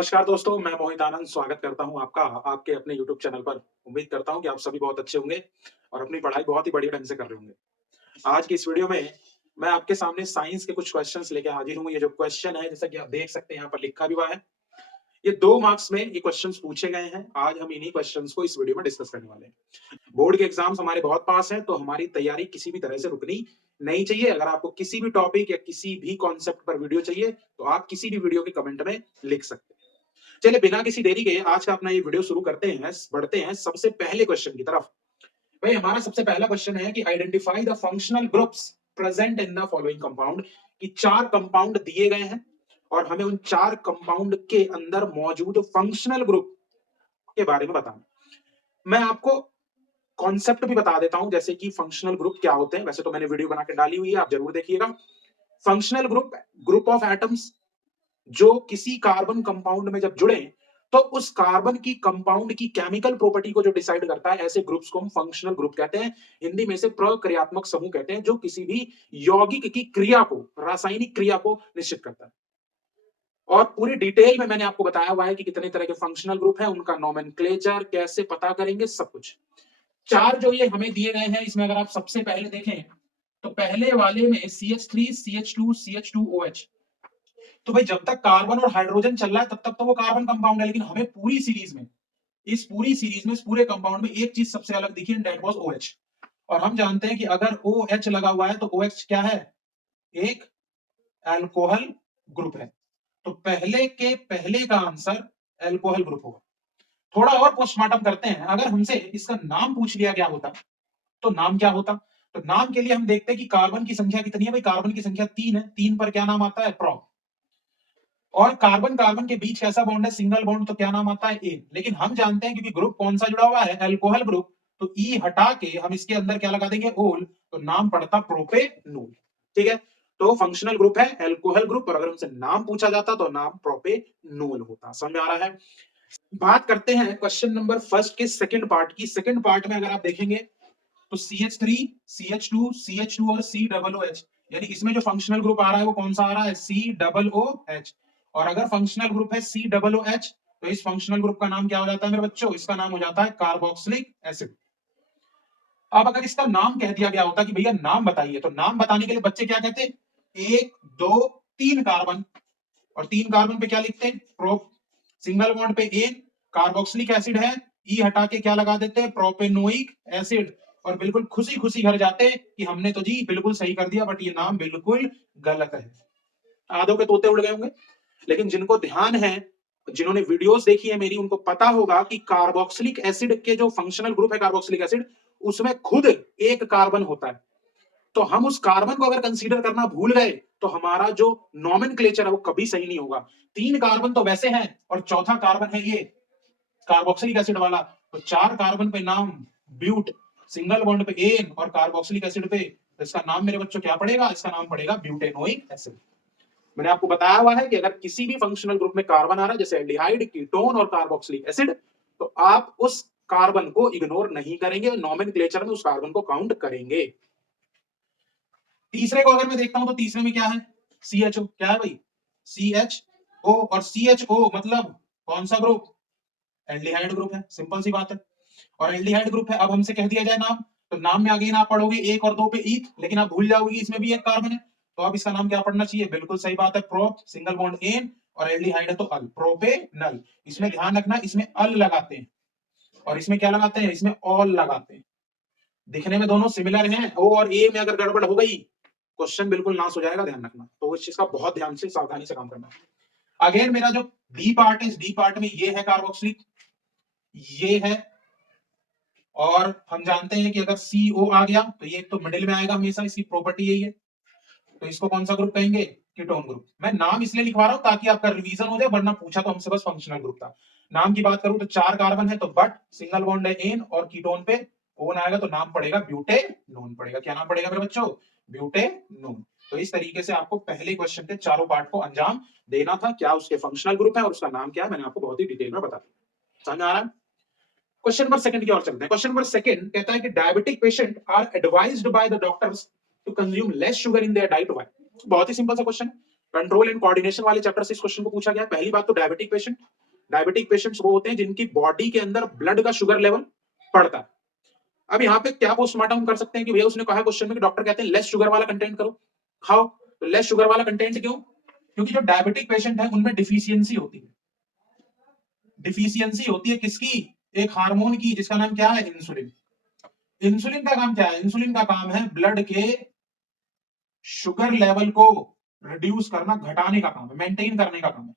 नमस्कार दोस्तों, मैं मोहित आनंद स्वागत करता हूँ आपका आपके अपने यूट्यूब चैनल पर। उम्मीद करता हूँ कि आप सभी बहुत अच्छे होंगे और अपनी पढ़ाई बहुत ही बढ़िया ढंग से कर रहे होंगे। आज की इस वीडियो में मैं आपके सामने साइंस के कुछ क्वेश्चंस लेके हाजिर हूँ। ये जो क्वेश्चन है, जैसा कि आप देख सकते हैं यहाँ पर लिखा भी हुआ है। ये 2 मार्क्स में ये क्वेश्चंस पूछे गए हैं। आज हम इन्हीं क्वेश्चंस को इस वीडियो में डिस्कस करने वाले हैं। बोर्ड के एग्जाम्स हमारे बहुत पास हैं, तो हमारी तैयारी किसी भी तरह से रुकनी नहीं चाहिए। अगर आपको किसी भी टॉपिक या किसी भी कॉन्सेप्ट पर वीडियो चाहिए, तो आप किसी भी वीडियो के कमेंट में लिख सकते हैं। चलिए बिना किसी देरी के आज का अपना ये वीडियो शुरू करते हैं। बढ़ते हैं सबसे पहले क्वेश्चन की तरफ। भाई हमारा सबसे पहला क्वेश्चन है कि identify the functional groups present in the following compound. कि 4 कंपाउंड दिए गए हैं और हमें उन 4 कंपाउंड के अंदर मौजूद फंक्शनल ग्रुप के बारे में बताना। मैं आपको कॉन्सेप्ट भी बता देता हूं, जैसे कि फंक्शनल ग्रुप क्या होते हैं। वैसे तो मैंने वीडियो बना के डाली हुई है, आप जरूर देखिएगा। Functional group group of atoms जो किसी कार्बन कंपाउंड में जब जुड़े तो उस कार्बन की कंपाउंड की केमिकल प्रॉपर्टी को जो डिसाइड करता है, ऐसे ग्रुप्स को हम फंक्शनल ग्रुप कहते हैं। हिंदी में से प्रक्रियात्मक समूह कहते हैं, जो किसी भी यौगिक की क्रिया को, रासायनिक क्रिया को निश्चित करता है। और पूरी डिटेल में मैंने आपको बताया हुआ है कि कितने तरह के फंक्शनल ग्रुप हैं, उनका नोमेनक्लेचर कैसे पता करेंगे, सब कुछ। 4 जो ये हमें दिए गए हैं, इसमें अगर आप सबसे पहले देखें तो पहले वाले में CH3 CH2 CH2OH। तो भाई जब तक कार्बन और हाइड्रोजन चल रहा है तब तक तो वो कार्बन कंपाउंड है, लेकिन हमें पूरी सीरीज में, इस पूरी सीरीज में, इस पूरे कंपाउंड में एक चीज सबसे अलग दिखी, दैट वाज OH। और हम जानते हैं कि अगर OH लगा हुआ है तो OH क्या है? एक अल्कोहल ग्रुप है। तो पहले के पहले का आंसर अल्कोहल ग्रुप होगा। थोड़ा और पोस्टमार्टम करते हैं। अगर हमसे इसका नाम पूछ लिया गया होता तो नाम क्या होता? तो नाम के लिए हम देखते हैं कि कार्बन की संख्या कितनी है। भाई कार्बन की संख्या 3 है। 3 पर क्या नाम आता है? प्रोप। और कार्बन कार्बन के बीच कैसा बॉन्ड है? Single bond. तो क्या नाम आता है? ए। लेकिन हम जानते हैं क्योंकि ग्रुप कौन सा जुड़ा हुआ है? Alcohol group. तो ई हटा के हम इसके अंदर क्या लगा देंगे? ओल। तो नाम पड़ता प्रोपेनोल। ठीक है। तो फंक्शनल ग्रुप है अल्कोहल ग्रुप, और अगर हमसे नाम पूछा जाता तो नाम प्रोपेनोल होता। समझ में आ रहा है? बात करते हैं क्वेश्चन नंबर फर्स्ट के सेकंड पार्ट की। सेकंड पार्ट में अगर आप देखेंगे तो CH3 CH2 CH2 और COOH, यानी इसमें जो फंक्शनल ग्रुप आ रहा है वो कौन सा आ रहा है? COOH। और अगर फंक्शनल ग्रुप है COOH तो इस फंक्शनल ग्रुप का नाम क्या हो जाता है मेरे बच्चों? इसका नाम हो जाता है कार्बोक्सिलिक एसिड। अब अगर इसका नाम कह दिया गया होता कि भैया नाम बताइए, तो नाम बताने के लिए बच्चे क्या कहते? 1 2 3 कार्बन। और 3 कार्बन पे क्या लिखते हैं? प्रोप। सिंगल बॉन्ड पे एन, कार्बोक्सिलिक एसिड है, ई हटा के क्या लगा देते हैं? Propanoic acid. और बिल्कुल खुशी खुशी घर जाते कि हमने तो जी बिल्कुल सही कर दिया, बट ये नाम बिल्कुल गलत है। आधों के तोते उड़ गए होंगे। लेकिन जिनको ध्यान है, जिन्होंने वीडियोस देखी है मेरी, उनको पता होगा कि कार्बोक्सिलिक एसिड के जो फंक्शनल ग्रुप है कार्बोक्सिलिक एसिड, उसमें खुद एक कार्बन होता है। तो हम उस कार्बन को अगर कंसीडर करना भूल गए तो हमारा जो नॉमेनक्लेचर है वो कभी सही नहीं होगा। 3 कार्बन तो वैसे हैं और चौथा कार्बन है ये कार्बोक्सिलिक एसिड वाला। तो 4 कार्बन पे नाम ब्यूट, सिंगल बॉन्ड पे एन और कार्बोक्सिलिक एसिड पे, तो इसका नाम मेरे बच्चों क्या पड़ेगा? इसका नाम पड़ेगा ब्यूटेनोइक एसिड। मैंने आपको बताया हुआ है कि अगर किसी भी फंक्शनल ग्रुप में कार्बन आ रहा है, जैसे एल्डिहाइड, कीटोन और कार्बोक्सिलिक एसिड, तो आप उस कार्बन को इग्नोर नहीं करेंगे, नॉमेनक्लेचर में उस कार्बन को काउंट करेंगे। तीसरे को अगर मैं देखता हूं तो तीसरे में क्या है? CHO। क्या है भाई? CHO। और CHO मतलब कौन सा ग्रुप? एल्डिहाइड ग्रुप है। सिंपल सी बात है। और एल्डिहाइड ग्रुप है। अब हमसे कह दिया जाए नाम, तो नाम में आगे आप पढ़ोगे 1 और 2 पे ईथ, लेकिन आप भूल जाओगे इसमें भी एक कार्बन है। तो अब इसका नाम क्या पढ़ना चाहिए? बिल्कुल सही बात है, प्रोप। सिंगल बॉन्ड एन और एल्डिहाइड है तो अल, प्रोपेनल। इसमें ध्यान रखना, इसमें अल लगाते हैं और इसमें क्या लगाते हैं? इसमें ऑल लगाते हैं। दिखने में दोनों सिमिलर हैं। ओ और ए में अगर गड़बड़ हो गई, क्वेश्चन बिल्कुल नाश हो जाएगा। ध्यान रखना, तो इस चीज का बहुत ध्यान से, सावधानी से काम करना। अगेन मेरा जो डी पार्ट है, इस डी पार्ट में ये है कार्बोक्सिलिक, ये है। और हम जानते हैं कि अगर CO आ गया तो ये तो मिडिल में आएगा हमेशा, इसकी प्रॉपर्टी यही है। तो इसको कौन सा ग्रुप कहेंगे? Ketone group. मैं नाम इसलिए लिखवा रहा हूं ताकि आपका रिवीजन हो जाए, वरना पूछा तो हमसे बस फंक्शनल ग्रुप था। नाम की बात करूं तो 4 कार्बन है तो बट, सिंगल बॉन्ड है एन और कीटोन पे ओन आएगा तो नाम पड़ेगा ब्यूटेनोन पड़ेगा। क्या नाम पड़ेगा मेरे बच्चों? ब्यूटेनोन। तो इस तरीके से आपको पहले क्वेश्चन के चारों पार्ट को अंजाम देना था। क्या उसके फंक्शनल ग्रुप है और उसका नाम क्या है, मैंने आपको बहुत ही डिटेल में बता दिया। समझ में आ रहा है? क्वेश्चन नंबर सेकंड की ओर चलते हैं। क्वेश्चन नंबर सेकंड कहता है कि diabetic patient are advised by the doctors to consume less sugar in their diet. Why? बहुत ही सिंपल सा क्वेश्चन है। कंट्रोल एंड कोऑर्डिनेशन वाले चैप्टर से इस क्वेश्चन को पूछा गया है। पहली बात तो डायबिटिक पेशेंट्स वो होते हैं जिनकी बॉडी के अंदर ब्लड का शुगर लेवल बढ़ता है। अब यहाँ पे क्या पोस्टमार्टम हम कर सकते हैं कि भैया उसने कहा क्वेश्चन में कि डॉक्टर कहते हैं लेस शुगर वाला कंटेंट करो, खाओ। तो लेस शुगर वाला कंटेंट क्यों? क्योंकि जो डायबिटिक पेशेंट है उनमें डिफिशियंसी होती है। डिफिशियंसी होती है किसकी? एक हार्मोन की, जिसका नाम क्या है? इंसुलिन। इंसुलिन का काम क्या है? इंसुलिन का काम है ब्लड के शुगर लेवल को रिड्यूस करना, घटाने का काम है, मेंटेन करने का काम है।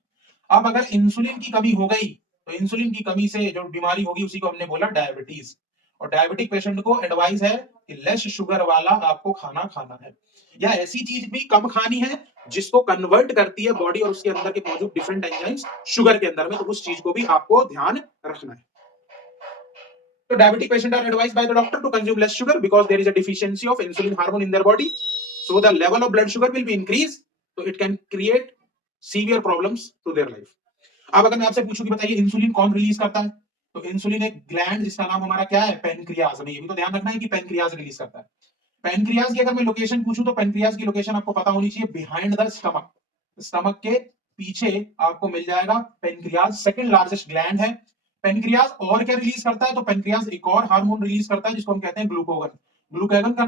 अब अगर इंसुलिन की कमी हो गई तो इंसुलिन की कमी से जो बीमारी होगी उसी को हमने बोला डायबिटीज। और डायबिटिक पेशेंट को एडवाइस है कि लेस शुगर वाला आपको खाना खाना है, या ऐसी चीज भी कम खानी है जिसको कन्वर्ट करती है बॉडी और उसके अंदर के मौजूद डिफरेंट एंजाइम्स शुगर के अंदर में, तो उस चीज को भी आपको ध्यान रखना है। तो diabetic patients are advised by the doctor to consume less sugar because there is a deficiency of insulin hormone in their body. So the level of blood sugar will be increased. So it can create severe problems to their life. अब अगर मैं आपसे पूछूं कि बताइए insulin कौन release करता है, तो इंसुलिन एक ग्लैंड जिसका नाम हमारा क्या है? पेनक्रियाज। हमें ये भी तो ध्यान रखना है कि पेनक्रियाज रिलीज करता है। पेनक्रियाज की अगर मैं लोकेशन पूछूं तो पेनक्रियाज की लोकेशन आपको पता होनी चाहिए बिहाइंड द स्टमक। स्टमक के पीछे आपको मिल जाएगा पेनक्रियाज, सेकंड लार्जेस्ट ग्लैंड है। पेनक्रियाज और क्या रिलीज करता है? तो पेनक्रियाज एक और हार्मोन रिलीज करता है जिसको हम कहते हैं ग्लूकागन। ग्लूकागन का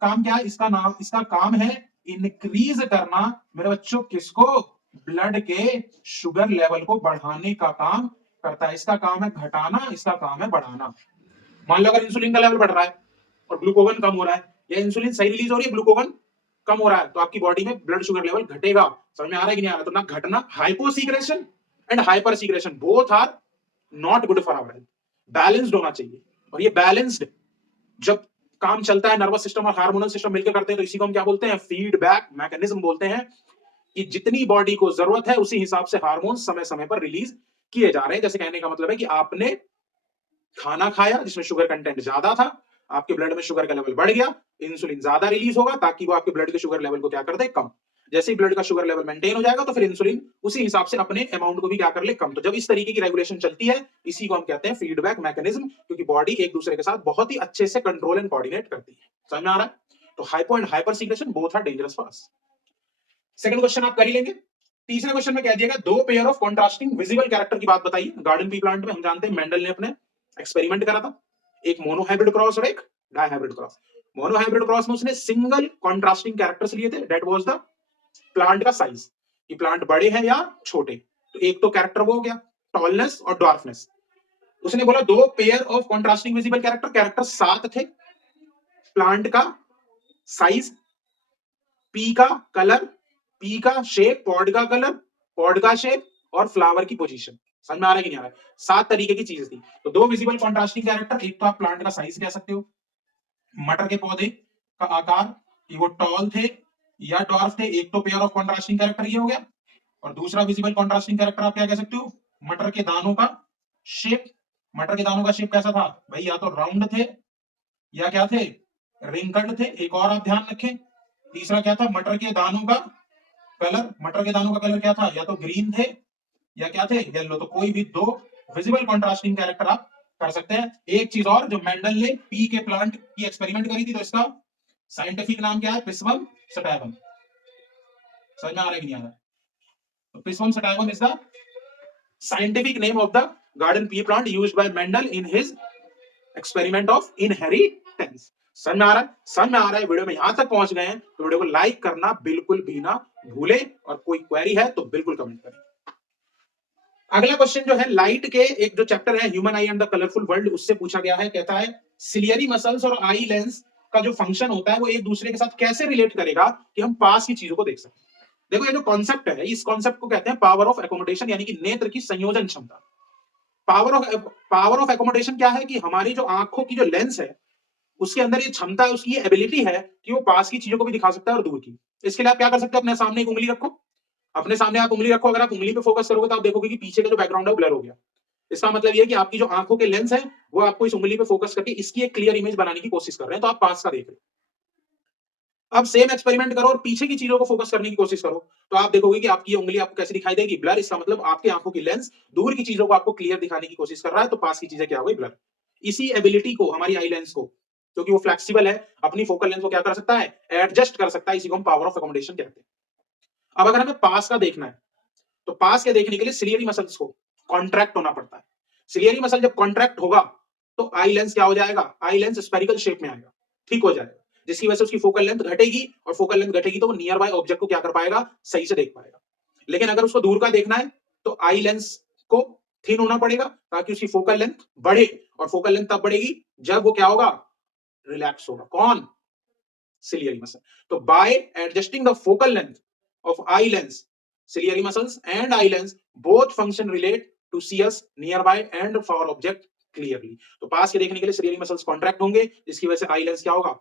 काम क्या है? इसका काम है इंक्रीज करना मेरे बच्चों, किसको? ब्लड के शुगर लेवल को बढ़ाने का काम करता है। इसका काम है घटाना, इसका काम है बढ़ाना। मान लो अगर इंसुलिन का लेवल बढ़ रहा है और ग्लूकागन कम हो रहा है, या इंसुलिन सही रिलीज हो रही है, ग्लूकागन कम हो रहा है, तो आपकी बॉडी में ब्लड शुगर लेवल घटेगा। समझ में आ रहा है कि नहीं आ रहा? तो ना घटना, hyposecretion and hyper secretion both are not good for our health. Balanced होना चाहिए, और ये बैलेंस्ड जब काम चलता है, नर्वस सिस्टम और हार्मोनल सिस्टम मिलकर करते हैं, तो इसी को हम क्या बोलते हैं? फीडबैक मैकेनिज्म बोलते हैं। कि जितनी बॉडी को जरूरत है उसी हिसाब से हार्मोन समय समय पर रिलीज किए जा रहे हैं। जैसे कहने का मतलब है कि आपने खाना खाया जिसमें शुगर कंटेंट ज्यादा था, आपके ब्लड में शुगर का लेवल बढ़ गया, इंसुलिन ज्यादा रिलीज होगा ताकि वो आपके ब्लड के शुगर लेवल को क्या कर दे? कम। जैसे ही ब्लड का शुगर लेवल मेंटेन हो जाएगा तो फिर इंसुलिन उसी हिसाब से अपने अमाउंट को भी क्या कर ले? कम। तो जब इस तरीके की रेगुलेशन चलती है, इसी को हम कहते हैं फीडबैक मैकेनिज्म, क्योंकि बॉडी एक दूसरे के साथ बहुत ही अच्छे से कंट्रोल एंड कोऑर्डिनेट करती है। समझ में आ रहा है? तो hypo and hyper secretion both are dangerous for us. Second question आप कर ही लेंगे। तीसरे क्वेश्चन में कह दिएगा दो pair of contrasting visible character की बात बताइए। गार्डन पी प्लांट में हम जानते हैं मेंडल ने अपने एक्सपेरिमेंट करा था, एक मोनोहाइब्रिड क्रॉस और एक डायहाइब्रिड क्रॉस। मोनोहाइब्रिड क्रॉस में उसने सिंगल कॉन्ट्रास्टिंग कैरेक्टर्स लिए थे, दैट वाज द प्लांट का साइज, कि प्लांट बड़े हैं या छोटे। तो एक तो कैरेक्टर वो हो गया टॉलनेस और ड्वार्फनेस। उसने बोला दो pair of contrasting visible character, character 7 थे, प्लांट का साइज, पी का कलर, पी का शेप, पॉड का कलर, पॉड का शेप और फ्लावर की पोजीशन। समझ में आ रहा है कि नहीं आ रहा है? 7 तरीके की चीजें थी। तो दो विजिबल कॉन्ट्रास्टिंग कैरेक्टर, एक तो आप प्लांट का साइज कह सकते हो, मटर के पौधे का आकार, कि वो टॉल थे या ड्वार्फ थे, एक तो पेयर ऑफ कॉन्ट्रास्टिंग कैरेक्टर ये हो गया। और दूसरा विजिबल कॉन्ट्रास्टिंग कैरेक्टर आप क्या कह सकते हो? मटर के दानों का शेप। मटर के दानों का शेप कैसा था भाई? या तो राउंड थे या क्या थे? रिंकल्ड थे। एक और आप ध्यान रखें, तीसरा क्या था? मटर के दानों का कलर। मटर के दानों का कलर क्या था? या तो ग्रीन थे या क्या थे? येलो। तो कोई भी दो विजिबल कॉन्ट्रास्टिंग कैरेक्टर आप कर सकते हैं। एक चीज और, जो मेंडल ने पी के प्लांट की एक्सपेरिमेंट करी थी, तो इसका साइंटिफिक नाम क्या है? पिस्वम सटाइवम। समझ में आ रहा है कि नहीं आ रहा? तो Pisum sativum is the scientific name of the garden pea plant used by Mendel in his experiment of inheritance. समझ में आ रहा है? समझ में आ रहा है? वीडियो में यहां तक पहुंच गए हैं तो वीडियो को लाइक करना बिल्कुल भी ना भूले, और कोई क्वेरी है तो बिल्कुल कमेंट करें। अगला क्वेश्चन जो है लाइट के एक जो चैप्टर है human I and the colourful world, उससे पूछा गया है। कहता है सिलियरी मसल्स और आई लेंस का जो फंक्शन होता है वो एक दूसरे के साथ कैसे रिलेट करेगा कि हम पास की चीजों को देख सकें। देखो ये जो कॉन्सेप्ट है, इस कॉन्सेप्ट को कहते हैं पावर ऑफ एकोमोडेशन, यानी कि नेत्र की संयोजन क्षमता। पावर ऑफ एकोमोडेशन क्या है? कि हमारी जो आंखों की जो लेंस है उसके अंदर ये क्षमता है, उसकी ये एबिलिटी है कि वो पास की चीजों को भी दिखा सकता है और दूर की। इसके लिए आप क्या कर सकते हैं? अपने सामने एक उंगली रखो, अपने सामने आप उंगली रखो, अगर आप उंगली पे फोकस करोगे तो आप देखोगे कि पीछे का जो बैकग्राउंड है वो ब्लर हो गया। इसका मतलब ये है कि आपकी जो आंखों के लेंस है वो आपको इस उंगली पे फोकस करके इसकी एक क्लियर इमेज बनाने की कोशिश कर रहे हैं, तो आप पास का देख रहे हैं। अब सेम एक्सपेरिमेंट करो और पीछे की चीजों को फोकस करने की कोशिश करो, तो आप देखोगे कि आपकी ये उंगली आपको कैसे दिखाई देगी? ब्लर। इसका मतलब आपकी आंखों की लेंस दूर की चीजों को आपको क्लियर दिखाने की कोशिश कर रहा है, तो पास की चीजें क्या हो गई? ब्लर। इसी एबिलिटी को हमारी आई लेंस को, क्योंकि वो फ्लेक्सिबल है, अपनी फोकल लेंथ को क्या कर सकता है? एडजस्ट कर सकता है। इसी को हम पावर ऑफ एकोमोडेशन कहते हैं। अब अगर हमें पास का देखना है, तो पास के देखने के लिए सिलियरी मसल्स को कॉन्ट्रैक्ट होना पड़ता है। सिलियरी मसल जब कॉन्ट्रैक्ट होगा तो आई लेंस क्या हो जाएगा, आई लेंस स्पेरिकल शेप में आएगा, ठीक हो जाएगा, जिसकी वजह से उसकी फोकल लेंथ घटेगी, और फोकल लेंथ घटेगी तो वो नियर बाय ऑब्जेक्ट को क्या कर पाएगा, सही से देख पाएगा। लेकिन अगर उसको दूर का देखना है तो आई लेंस को थिन होना पड़ेगा ताकि उसकी फोकल लेंथ बढ़े, और फोकल लेंथ तब बढ़ेगी जब वो क्या होगा, रिलैक्स होगा। कौन, ciliary muscle. So by adjusting the focal length of eye lens, ciliary muscles and eye lens both function relate to see us nearby and far object clearly. तो पास के देखने के लिए ciliary muscles contract होंगे, जिसकी वजह से eye lens क्या होगा,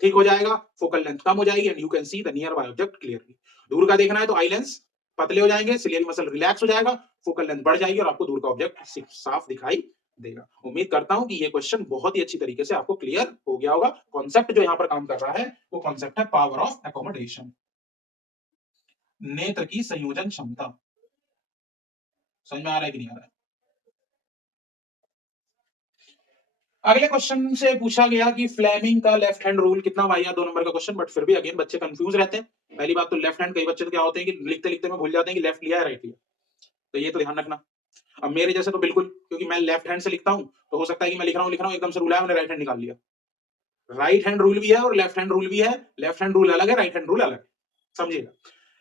ठीक हो जाएगा, फोकल लेंथ कम हो जाएगी, and you can see the near by object clearly. दूर का देखना है तो आई लेंस पतले हो जाएंगे, सिलियरी मसल रिलैक्स हो जाएगा, फोकल लेंथ बढ़ जाएगी और आपको दूर का ऑब्जेक्ट साफ दिखाई देगा। उम्मीद करता हूं कि ये क्वेश्चन बहुत ही अच्छी तरीके से आपको क्लियर हो गया होगा। कॉन्सेप्ट जो यहां पर काम कर रहा है वो कॉन्सेप्ट है पावर ऑफ एकोमोडेशन, नेत्र की संयोजन क्षमता। समझ में आ रहा है कि नहीं आ रहा है? अगले क्वेश्चन से पूछा गया कि फ्लेमिंग का लेफ्ट हैंड रूल कितना, वाहियात 2 नंबर का क्वेश्चन, बट फिर भी अगेन बच्चे कंफ्यूज रहते हैं। पहली बात तो लेफ्ट हैंड, कई बच्चे तो क्या होते हैं कि लिखते लिखते में भूल जाते हैं कि लेफ्ट लिया है राइट लिया, तो ये तो ध्यान रखना। अब मेरे जैसे तो बिल्कुल, क्योंकि मैं लेफ्ट हैंड से लिखता हूं, तो हो सकता है कि मैं लिख रहा हूं एकदम से रूल आया, मैंने राइट हैंड निकाल लिया। राइट हैंड रूल भी है और लेफ्ट हैंड रूल भी है, लेफ्ट हैंड रूल अलग है, राइट हैंड रूल अलग है, समझिएगा।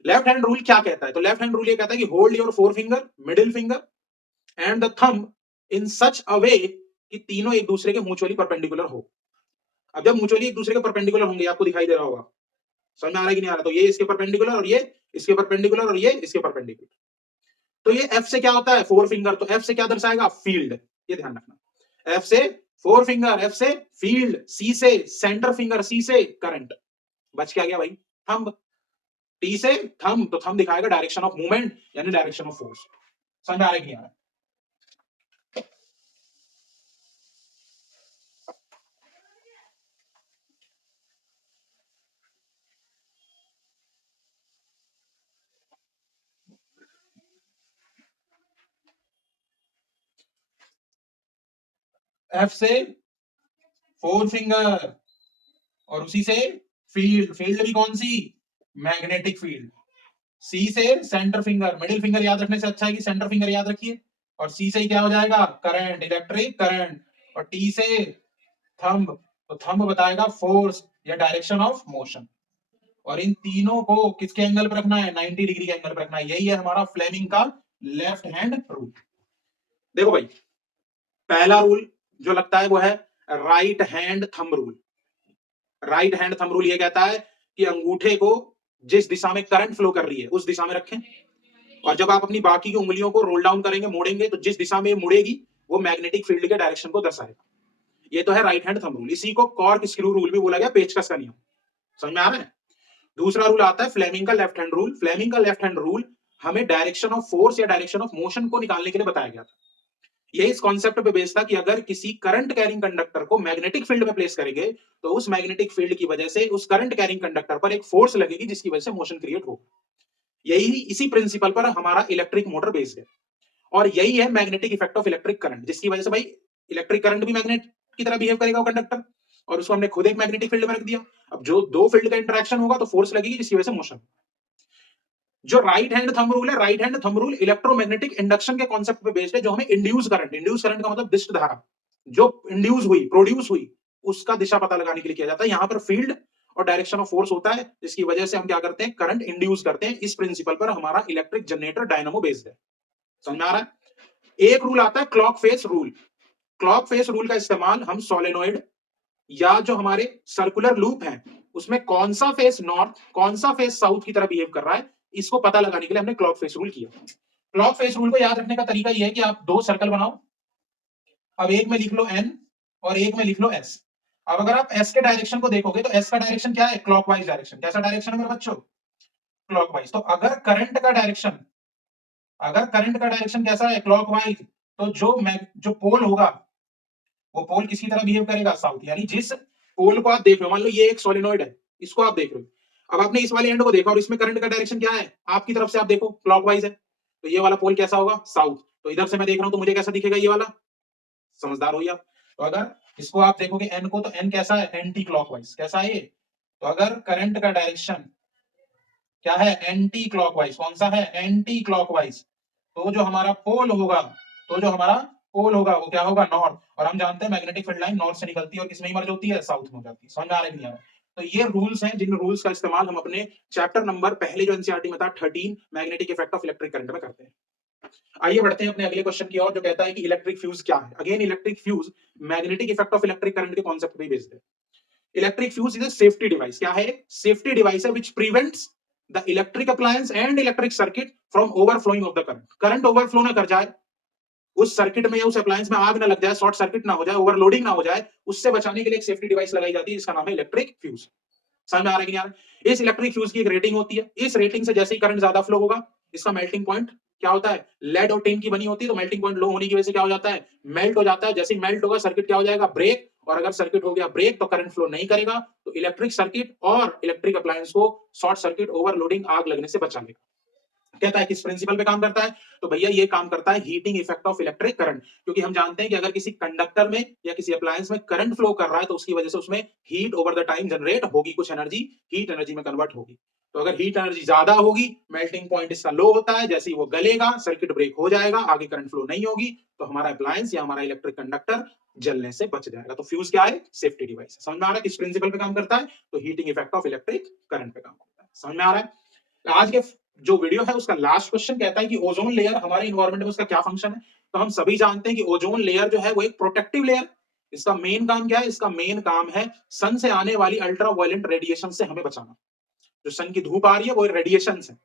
लेफ्ट हैंड रूल क्या कहता है, तो लेफ्ट हैंड रूल ये कहता है कि hold your four finger, middle finger and the thumb in such a way कि तीनों एक दूसरे के म्यूचुअली परपेंडिकुलर हो। अब जब म्यूचुअली एक दूसरे के परपेंडिकुलर होंगे, आपको दिखाई दे रहा होगा, समझ में आ रहा है कि नहीं आ रहा, तो ये इसके परपेंडिकुलर और ये इसके परपेंडिकुलर और ये इसके परपेंडिकुलर। तो ये एफ से क्या होता है, फोर फिंगर, तो एफ से क्या दर्शाएगा, फील्ड, ये ध्यान रखना। एफ से फोर फिंगर, एफ से फील्ड, सी से सेंटर फिंगर, सी से करंट, बच क्या गया भाई, थंब। टी से थंब, तो थंब दिखाएगा डायरेक्शन ऑफ मूवमेंट यानी डायरेक्शन ऑफ फोर्स। समझ में आ रहा है कि नहीं आ रहा है? एफ से फोर फिंगर और उसी से फील्ड, फील्ड भी कौन सी, मैग्नेटिक फील्ड। सी से सेंटर फिंगर, मिडिल फिंगर याद रखने से अच्छा है कि सेंटर फिंगर याद रखिए, और सी से ही क्या हो जाएगा, करंट, इलेक्ट्रिक करंट, और टी से थंब, तो थंब बताएगा फोर्स या डायरेक्शन ऑफ मोशन। और इन तीनों को किसके एंगल पर रखना है, 90 डिग्री के एंगल पर रखना है। यही है हमारा फ्लेमिंग का लेफ्ट हैंड रूल। देखो भाई, पहला रूल जो लगता है वो है right hand thumb rule. Right hand thumb rule ये कहता है कि अंगूठे को जिस दिशा में करंट फ्लो कर रही है उस दिशा में रखें, और जब आप अपनी बाकी की उंगलियों को रोल डाउन करेंगे, मोड़ेंगे, तो जिस दिशा में मुड़ेगी वो मैग्नेटिक फील्ड के डायरेक्शन को दर्शाएगा। ये तो है राइट हैंड थंब रूल। इसी को कॉर्क स्क्रू रूल भी बोला गया, पेचकस का नियम। समझ में आ रहा है? दूसरा रूल आता है फ्लेमिंग का लेफ्ट हैंड रूल। फ्लेमिंग का लेफ्ट हैंड रूल हमें डायरेक्शन ऑफ फोर्स या डायरेक्शन ऑफ मोशन को निकालने के लिए बताया गया था। ये इस कॉन्सेप्ट पे बेस्ड था कि अगर किसी करंट कैरिंग कंडक्टर को मैग्नेटिक फील्ड में प्लेस करेंगे, तो उस मैग्नेटिक फील्ड की वजह से उस करंट कैरिंग कंडक्टर पर एक फोर्स लगेगी, जिसकी वजह से मोशन क्रिएट होगा। यही इसी प्रिंसिपल पर हमारा इलेक्ट्रिक मोटर बेस्ड है, और यही है magnetic effect of electric current, जिसकी वजह से भाई इलेक्ट्रिक करंट भी मैग्नेट की तरह बिहेव करेगा वो कंडक्टर, और उसको हमने खुद एक मैग्नेटिक फील्ड में रख दिया। अब जो दो फील्ड का इंटरेक्शन होगा तो फोर्स लगेगी, जिसकी वजह से मोशन। जो राइट हैंड थंब रूल है, right hand thumb rule electromagnetic induction के कॉन्सेप्ट पे बेस्ड है, जो हमें इंड्यूस करंट, इंड्यूस करंट का मतलब दिष्ट धारा, जो इंड्यूस हुई, प्रोड्यूस हुई, उसका दिशा पता लगाने के लिए किया जाता है। यहां पर फील्ड और डायरेक्शन ऑफ फोर्स होता है, जिसकी वजह से हम क्या करते हैं, करंट इंड्यूस करते हैं। इस प्रिंसिपल पर हमारा इलेक्ट्रिक जनरेटर डायनामो बेस्ड है। समझ में आ रहा है? एक रूल आता है clock face rule. Clock face rule का इस्तेमाल हम सोलेनोइड या जो हमारे सर्कुलर लूप है उसमें कौन सा फेस नॉर्थ, कौन सा फेस साउथ की तरह बिहेव कर रहा है, इसको पता लगाने के लिए हमने क्लॉक फेस रूल किया। क्लॉक फेस रूल को याद रखने का तरीका यह है कि आप दो सर्कल बनाओ। अब एक में लिख लो एन और एक में लिख लो एस। अब अगर आप एस के डायरेक्शन को देखोगे तो एस का डायरेक्शन क्या है, क्लॉकवाइज डायरेक्शन। कैसा डायरेक्शन है मेरे बच्चों, क्लॉकवाइज। तो अगर करंट का डायरेक्शन कैसा है, क्लॉकवाइज, तो जो पोल होगा वो पोल किसी तरह बिहेव करेगा, साउथ। यानी जिस पोल को आप देख रहे हो, मान लो ये एक सोलेनोइड है, इसको आप देख रहे हो, अब आपने इस वाले एंड को देखा और इसमें करंट का डायरेक्शन क्या है, आपकी तरफ से आप देखो क्लॉकवाइज है, तो ये वाला पोल कैसा होगा, साउथ। तो इधर से मैं देख रहा हूं तो मुझे कैसा दिखेगा, ये वाला। समझदार हो आप। तो अगर इसको आप देखोगे एन को, तो एन कैसा है, एंटी क्लॉकवाइज। कैसा है ये, तो अगर करंट का डायरेक्शन क्या है, एंटी क्लॉकवाइज। कौन सा है, एंटी क्लॉकवाइज। तो जो हमारा पोल होगा, वो क्या होगा, नॉर्थ। और हम जानते हैं मैग्नेटिक फील्ड लाइन नॉर्थ से निकलती है और किसमें मर्ज होती है, साउथ में हो जाती है। समझ में आ रहा है कि नहीं आ रहा है? तो ये रूल्स हैं, जिन रूल्स का इस्तेमाल हम अपने चैप्टर नंबर पहले जो एनसीईआरटी में था 13 magnetic effect of electric current में करते हैं। आइए बढ़ते हैं अपने अगले क्वेश्चन की ओर, जो कहता है कि इलेक्ट्रिक फ्यूज क्या है। Again electric fuse magnetic effect of electric current के कॉन्सेप्ट पे बेस्ड है। Electric fuse is a safety device. क्या है, सेफ्टी डिवाइस है which prevents the electric appliance and electric circuit from overflowing of the current. Current overflow ना कर जाए, उस सर्किट में या उस अप्लायंस में आग ना लग जाए, शॉर्ट सर्किट ना हो जाए, ओवरलोडिंग ना हो जाए, उससे बचाने के लिए एक सेफ्टी डिवाइस लगाई जाती है जिसका नाम है इलेक्ट्रिक फ्यूज। समझ में आ रहा है कि नहीं आ रहा है? इस इलेक्ट्रिक फ्यूज की एक रेटिंग होती है, इस रेटिंग से जैसे ही करंट ज्यादा फ्लो होगा, इसका मेल्टिंग पॉइंट क्या होता है, लेड और टिन की बनी होती है, तो मेल्टिंग पॉइंट लो होने की वजह से क्या हो जाता है, मेल्ट हो जाता है। जैसे ही मेल्ट होगा सर्किट क्या हो जाएगा, ब्रेक। और अगर सर्किट हो गया ब्रेक तो करंट फ्लो नहीं करेगा, तो इलेक्ट्रिक सर्किट और इलेक्ट्रिक अप्लायंस को शॉर्ट सर्किट, ओवरलोडिंग, आग लगने से बचा लेगा। कहता है किस प्रिंसिपल पे काम करता है, तो भैया ये काम करता है heating effect of electric current. क्योंकि हम जानते हैं कि अगर किसी कंडक्टर में या किसी अप्लायंस में करंट फ्लो कर रहा है तो उसकी वजह से उसमें heat over the time generate होगी, कुछ एनर्जी हीट एनर्जी में कन्वर्ट होगी। तो अगर हीट एनर्जी ज्यादा होगी, मेल्टिंग पॉइंट इसका लो होता है, जैसे ही वो गलेगा सर्किट ब्रेक हो जाएगा, आगे करंट फ्लो नहीं होगी, तो हमारा अप्लायंस या हमारा इलेक्ट्रिक कंडक्टर जलने से बच जाएगा। तो फ्यूज क्या है, सेफ्टी डिवाइस। समझ में आ रहा है किस प्रिंसिपल पे काम करता है, तो heating effect of electric current पे काम करता है। समझ में आ रहा है? आज के जो वीडियो है उसका लास्ट क्वेश्चन कहता है कि ओजोन लेयर हमारे इन्वायरमेंट में उसका क्या फंक्शन है। तो हम सभी जानते हैं कि ओजोन लेयर जो है वो एक प्रोटेक्टिव लेयर। इसका मेन काम क्या है, इसका मेन काम है सन से आने वाली अल्ट्रा वायलेंट रेडिएशन से हमें बचाना। जो सन की धूप आ रही है वो रेडिएशन है,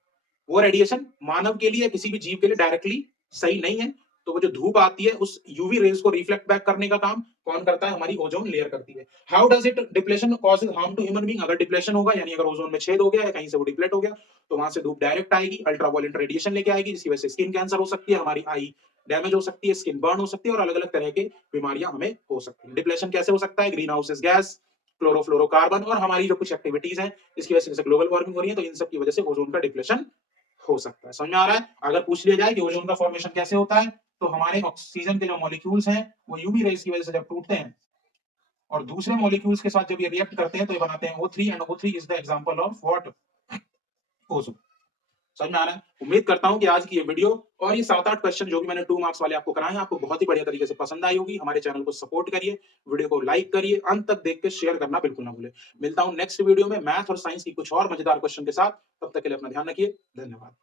वो रेडिएशन मानव के लिए, किसी भी जीव के लिए डायरेक्टली सही नहीं है। तो वो जो धूप आती है उस यूवी रेज को रिफ्लेक्ट बैक करने का काम कौन करता है, हमारी ओजोन लेयर करती है। How does it depletion causes harm to human being. अगर डिप्लेशन होगा यानी अगर ओजोन में छेद हो गया या कहीं से वो डिप्लेट हो गया, तो वहां से धूप डायरेक्ट आएगी, अल्ट्रावायलेंट रेडिएशन लेके आएगी, जिसकी वजह से स्किन कैंसर हो सकती है, हमारी आई डैमेज हो सकती है, स्किन बर्न हो सकती है और अलग अलग तरह के बीमारियां हमें हो सकती है। डिप्लेशन कैसे हो सकता है, ग्रीन हाउस गैस, क्लोरोफ्लोरोकार्बन और हमारी जो कुछ एक्टिविटीज हैं इसकी वजह से ग्लोबल वार्मिंग हो रही है, तो इन सब की वजह से ओजोन का डिप्लेशन हो सकता है। समझ में आ रहा है? अगर पूछ लिया जाए कि ओजोन का फॉर्मेशन कैसे होता है, तो हमारे ऑक्सीजन के जो मॉलिक्यूल्स हैं वो यूवी रेज की वजह से जब टूटते हैं और दूसरे मॉलिक्यूल्स के साथ जब ये रिएक्ट करते हैं तो ये बनाते हैं O3 and O3 is the example of what, ozone. समझ में आ रहा है? उम्मीद करता हूं कि आज की ये वीडियो और ये 7-8 क्वेश्चन जो भी मैंने 2 मार्क्स वाले आपको कराए हैं आपको बहुत ही बढ़िया तरीके से पसंद आई होगी। हमारे चैनल को सपोर्ट करिए, वीडियो को लाइक करिए, अंत तक देख के शेयर करना बिल्कुल ना भूलें। मिलता हूं नेक्स्ट वीडियो में मैथ और साइंस की कुछ और मजेदार क्वेश्चन के साथ। तब तक के लिए अपना ध्यान रखिए। धन्यवाद।